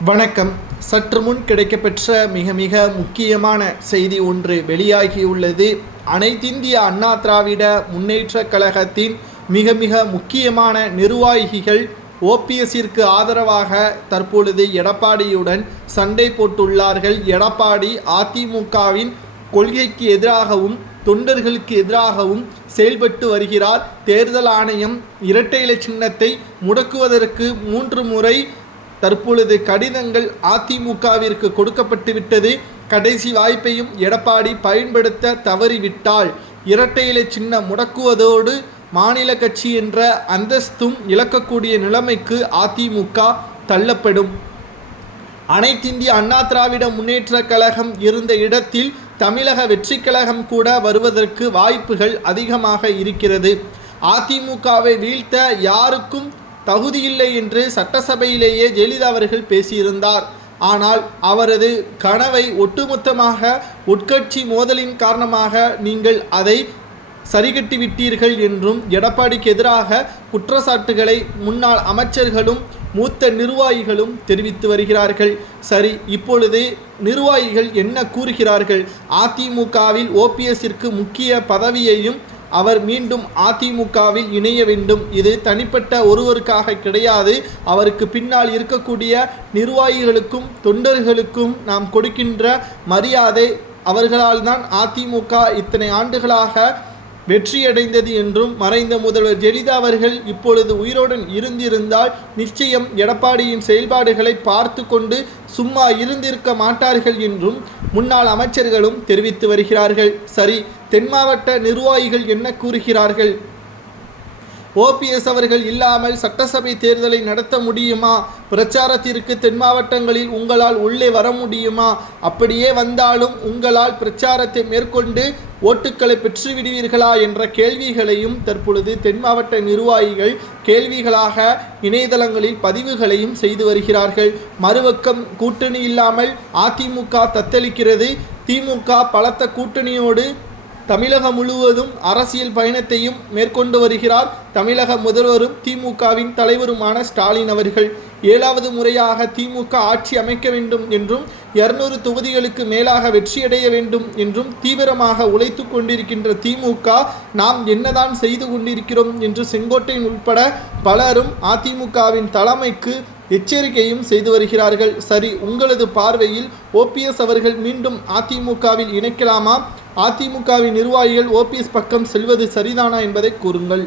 வணக்கம். சற்று முன் கிடைக்கப்பெற்ற மிக மிக முக்கியமான செய்தி ஒன்று வெளியாகியுள்ளது. அனைத்திந்திய அண்ணா திராவிட முன்னேற்றக் கழகத்தின் மிக மிக முக்கியமான நிர்வாகிகள் ஓபிஎஸ்ஸிற்கு ஆதரவாக தற்பொழுது எடப்பாடியுடன் சண்டை போட்டுள்ளார்கள். எடப்பாடி அதிமுகவின் கொள்கைக்கு எதிராகவும் தொண்டர்களுக்கு எதிராகவும் செயல்பட்டு வருகிறார். தேர்தல் ஆணையம் இரட்டை இலை சின்னத்தை முடக்குவதற்கு மூன்று முறை தற்பொழுது கடிதங்கள் அதிமுகவிற்கு கொடுக்கப்பட்டு விட்டது கடைசி வாய்ப்பையும் எடப்பாடி பயன்படுத்த தவறிவிட்டால் இரட்டையிலை சின்னம் முடக்குவதோடு மாநில கட்சி என்ற அந்தஸ்தும் இழக்கக்கூடிய நிலைமைக்கு அதிமுக தள்ளப்படும். அனைத்திந்திய அண்ணா திராவிட முன்னேற்ற கழகம் இருந்த இடத்தில் தமிழக வெற்றி கழகம் கூட வருவதற்கு வாய்ப்புகள் அதிகமாக இருக்கிறது. அதிமுகவை வீழ்த்த யாருக்கும் தகுதியில்லை என்று சட்டசபையிலேயே ஜெயலலிதா அவர்கள் பேசியிருந்தார். ஆனால் அவரது கனவை ஒட்டுமொத்தமாக உட்கட்சி மோதலின் காரணமாக நீங்கள் அதை சரிகட்டி விட்டீர்கள் என்றும் எடப்பாடிக்கு எதிராக குற்றச்சாட்டுகளை முன்னாள் அமைச்சர்களும் மூத்த நிர்வாகிகளும் தெரிவித்து வருகிறார்கள். சரி இப்பொழுது நிர்வாகிகள் என்ன கூறுகிறார்கள்? அதிமுகவில் ஓபிஎஸ்ஸிற்கு முக்கிய பதவியையும் அவர் மீண்டும் அதிமுகவில் இணைய வேண்டும். இது தனிப்பட்ட ஒருவருக்காக கிடையாது. அவருக்கு பின்னால் இருக்கக்கூடிய நிர்வாகிகளுக்கும் தொண்டர்களுக்கும் நாம் கொடுக்கின்ற மரியாதை அவர்களால் தான் அதிமுக இத்தனை ஆண்டுகளாக வெற்றியடைந்தது என்றும் மறைந்த முதல்வர் ஜெயலலிதா அவர்கள் இப்பொழுது உயிரோடு இருந்திருந்தால் நிச்சயம் எடப்பாடியின் செயல்பாடுகளை பார்த்து கொண்டு சும்மா இருந்திருக்க மாட்டார்கள் என்றும் முன்னாள் அமைச்சர்களும் தெரிவித்து வருகிறார்கள். சரி தென் மாவட்ட நிர்வாகிகள் என்ன கூறுகிறார்கள்? ஓபிஎஸ் அவர்கள் இல்லாமல் சட்டசபை தேர்தலை நடத்த முடியுமா? பிரச்சாரத்திற்கு தென் மாவட்டங்களில் உங்களால் உள்ளே வர முடியுமா? அப்படியே வந்தாலும் உங்களால் பிரச்சாரத்தை மேற்கொண்டு ஓட்டுக்களை பெற்றுவிடுவீர்களா என்ற கேள்விகளையும் தற்பொழுது தென் மாவட்ட நிர்வாகிகள் கேள்விகளாக இணையதளங்களில் பதிவுகளையும் செய்து வருகிறார்கள். மறுபக்கம் கூட்டணி இல்லாமல் அதிமுக தத்தளிக்கிறது. திமுக பலத்த கூட்டணியோடு தமிழகம் முழுவதும் அரசியல் பயணத்தையும் மேற்கொண்டு வருகிறார் தமிழக முதல்வரும் திமுகவின் தலைவருமான ஸ்டாலின் அவர்கள். ஏழாவது முறையாக திமுக ஆட்சி அமைக்க வேண்டும் என்றும் இருநூறு தொகுதிகளுக்கு மேலாக வெற்றியடைய வேண்டும் என்றும் தீவிரமாக உழைத்து கொண்டிருக்கின்ற திமுக நாம் என்னதான் செய்து கொண்டிருக்கிறோம் என்று செங்கோட்டையன் உட்பட பலரும் அதிமுகவின் தலைமைக்கு எச்சரிக்கையும் செய்து வருகிறார்கள். சரி உங்களது பார்வையில் ஓபிஎஸ் அவர்கள் மீண்டும் அதிமுகவில் இணைக்கலாமா? அதிமுகவின் நிர்வாகிகள் ஓபிஎஸ் பக்கம் செல்வது சரிதானா என்பதை கூறுங்கள்.